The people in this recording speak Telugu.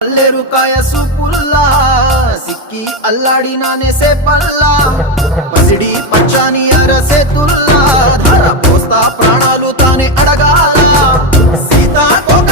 పల్లెరుకాయ సూపుల్లా సిక్కి అల్లాడినానే సేపల్లా పసిడి పచ్చాని అరసేతుల్లా ధర పోస్తా ప్రాణాలు తానే అడగాల సీతాకోక